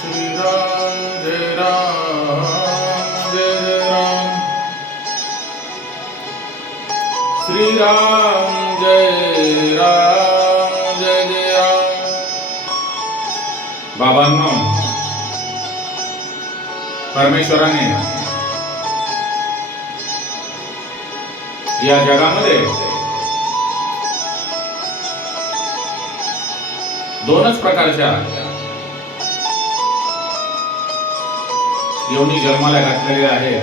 श्रीराम जय राम जय जय राम श्रीराम जय राम जय जय राम बाबांनो परमेश्वराने या जगामध्ये दोनच प्रकारच्या योनी जन्माला घातलेल्या आहेत.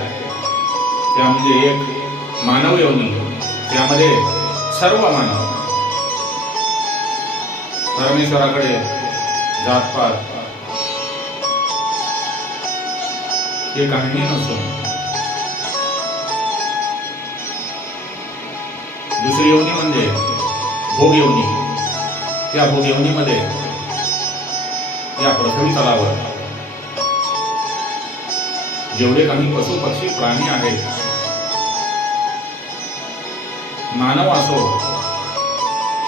त्या म्हणजे एक मानव योनी त्यामध्ये सर्व मानव. परमेश्वराकडे जातपात हे काही नसून दुसरी योनी म्हणजे भोग योनी. त्या भोग योनीमध्ये या पृथ्वी तलावर जेवढे काही पशु पक्षी प्राणी आहेत मानव असो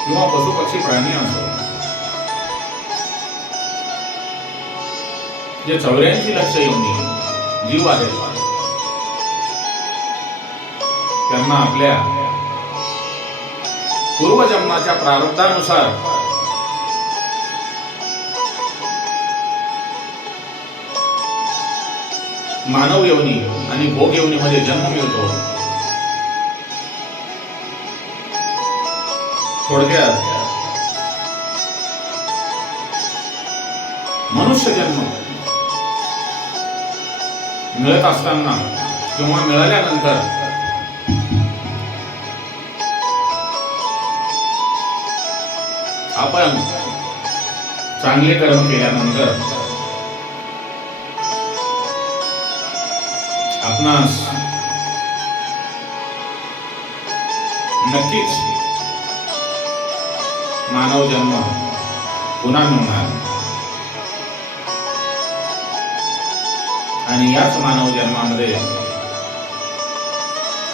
किंवा पशु पक्षी प्राणी असो जे चौऱ्याऐंशी लक्ष योनी जीव आहेत त्यांना आपल्या पूर्वजन्माच्या प्रारब्धानुसार. मानव येवनी आणि भोग येवनीमध्ये जन्म मिळतो. थोडक्यात मनुष्य जन्म मिळत असताना किंवा मिळाल्यानंतर आपण चांगले कर्म केल्यानंतर आपणास नक्कीच मानव जन्म पुन्हा मिळणार. आणि याच मानव जन्मामध्ये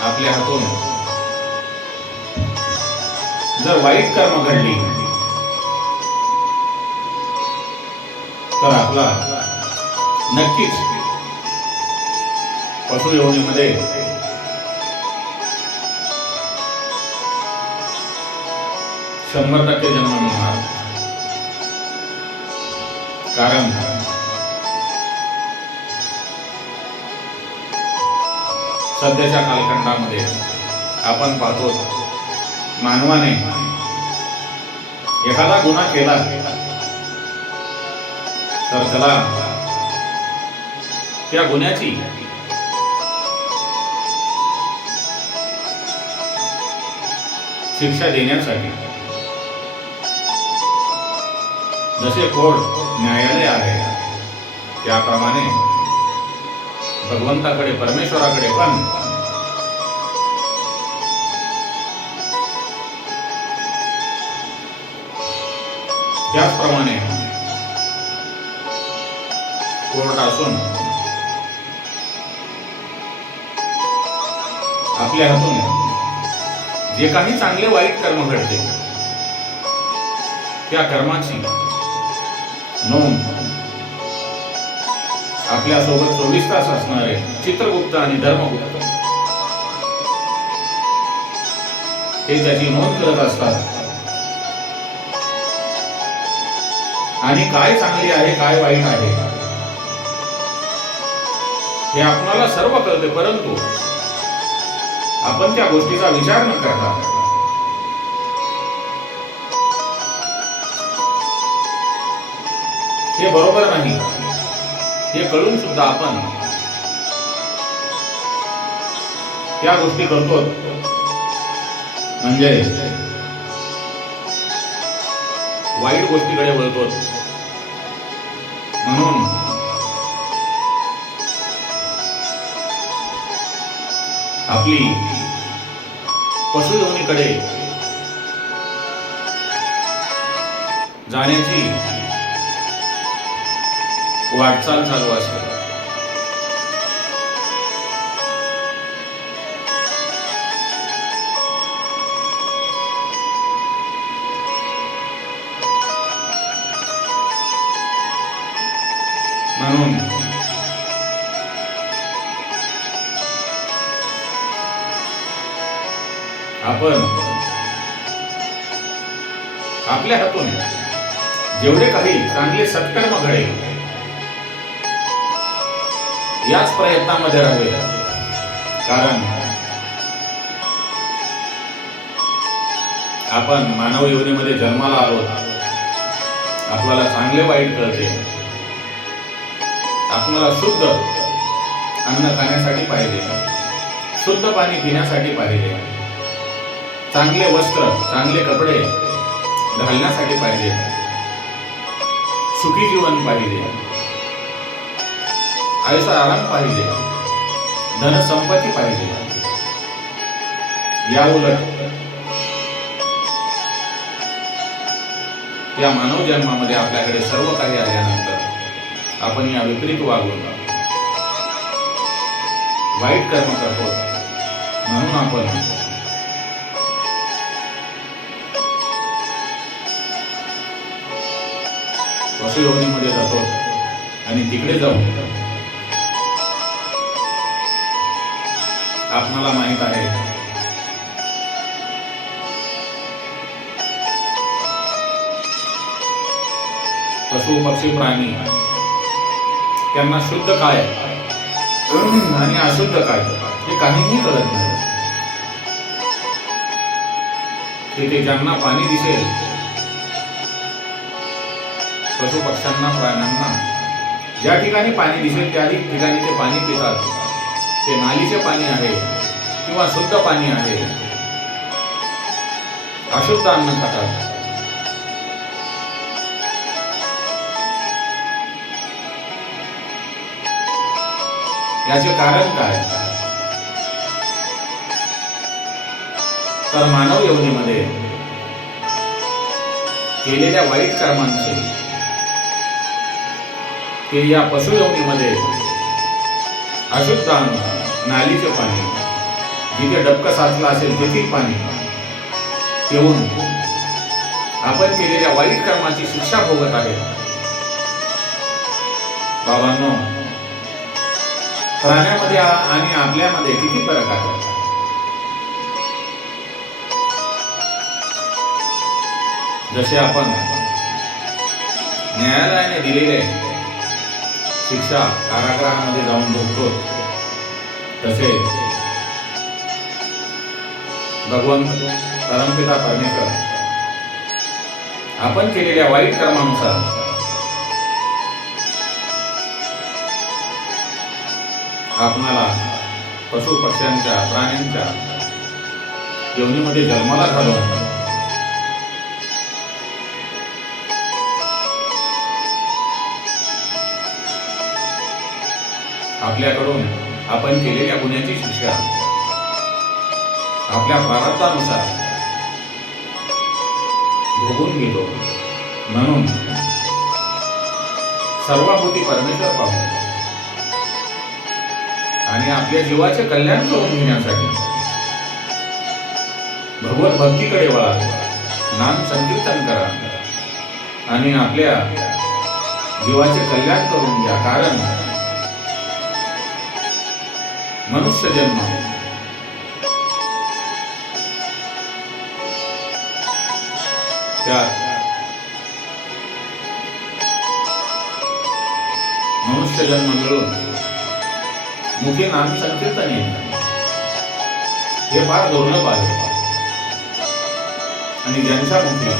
आपल्या हातून जर वाईट कर्म घडली तर आपला. नक्कीच. पशु योनीमध्ये शंभर टक्के जन्म मिळणार. कारण? सध्याच्या कालखंडामध्ये आपण पाहतो मानवाने एखादा गुन्हा केला. तर त्याला त्या गुन्ह्याची. शिक्षा देण्यासाठी. जसे कोर्ट न्यायालय आहे त्याप्रमाणे भगवंताकडे परमेश्वराकडे पण त्याचप्रमाणे कोर्ट असून आपल्या हातून जे काही चांगले वाईट कर्म घडते त्या कर्माची नोंद आपल्यासोबत चोवीस तास असणारे चित्रगुप्त आणि धर्मगुप्त हे त्याची नोंद करत असतात. आणि काय चांगले आहे काय वाईट आहे हे आपणाला सर्व कळते परंतु आपण त्या गोष्टीचा विचार न करता हे बरोबर नाही हे कळून सुद्धा आपण त्या गोष्टी करतो. म्हणजे वाईट गोष्टीकडे वळतो. म्हणून आपली पशुयोनीकडे जाण्याची. वाटचाल चालू असते. आपण आपल्या हातून जेवढे काही चांगले सत्कर्म घडेल याच प्रयत्नामध्ये राहावे कारण आपण मानव योनीमध्ये जन्माला आलो. आपल्याला चांगले वाईट कळते. आपल्याला शुद्ध अन्न खाण्यासाठी पाहिजे. शुद्ध पाणी पिण्यासाठी पाहिजे. चांगले वस्त्र चांगले कपडे घालण्यासाठी पाहिजे. सुखी जीवन पाहिजे. आयुष्य आराम पाहिजे. धनसंपत्ती पाहिजे. या उलट या मानव जन्मामध्ये आपल्याकडे सर्व काही आल्यानंतर आपण या विपरीत वागून वाईट कर्म करतो. म्हणून आपण पशुयोनीमध्ये जातो आणि तिकडे जाऊन आपणाला माहीत आहे. पशु पक्षी प्राणी त्यांना शुद्ध काय आणि अशुद्ध काय हे काहीही कळत नाही. तिथे ज्यांना पाणी दिसेल पशु पक्ष्यांना प्राण्यांना. ज्या ठिकाणी पाणी दिसेल त्या ठिकाणी ते पाणी पितात. ते नालीचे पाणी आहे किंवा शुद्ध पाणी आहे. अशुद्ध अन्न खातात. याचे कारण काय? तर मानव योजनेमध्ये केलेल्या वाईट कर्मांचे की या पशु योनीमध्ये अशुद्ध अन्न नालीचे पाणी जिथे डबक साचला असेल तेथील पाणी पिऊन आपण केलेल्या वाईट कर्माची शिक्षा भोगत आहे. बाबांनो प्राण्यामध्ये आणि आपल्यामध्ये किती फरक आहे? जसे आपण न्यायालयाने दिलेले शिक्षा कारागृहामध्ये जाऊन भोगतो तसे भगवंत परमपिता परमेश्वर आपण केलेल्या वाईट कर्मानुसार आपणाला पशु पक्ष्यांच्या प्राण्यांच्या योनीमध्ये जन्माला घालून आपल्याकडून आपण केलेल्या गुन्ह्याची शिक्षा. आपल्या प्रारब्धानुसार भोगून गेलो. म्हणून सर्वाभूती परमेश्वर पाहू आणि आपल्या जीवाचे कल्याण करून घेण्यासाठी भगवत भक्तीकडे वळा. नाम संकीर्तन करा. आणि आपल्या जीवाचे कल्याण करून घ्या. कारण मनुष्य जन्म त्यात मनुष्य जन्म मिळून मुखी नाम संकीर्तन हे फार दुर्लभ आहे. आणि ज्यांच्या मुखी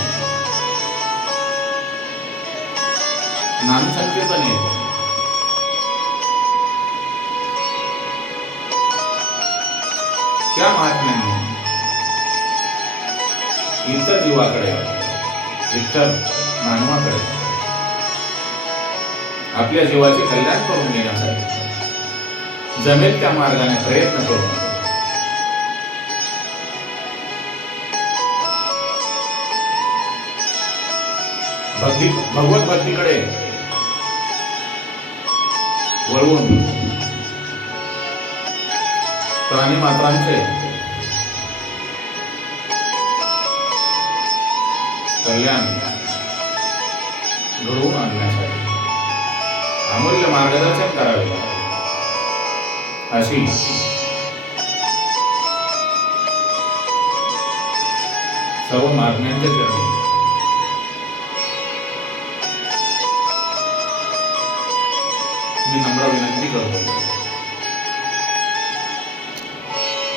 नाम संकीर्तन येतं त्या महात्म्यांनी इतर जीवाकडे इतर मानवाकडे आपल्या जीवाचे कल्याण करून घेण्यासाठी जमेल त्या मार्गाने प्रयत्न करून भक्ती भगवत भक्तीकडे वळवून प्राणी मात्रांचे. कल्याण घडवून आणण्यासाठी. अमूल्य मार्गदर्शन करावे. अशी. सर्व मागण्यांचे करणे. मी नम्र विनंती करतो.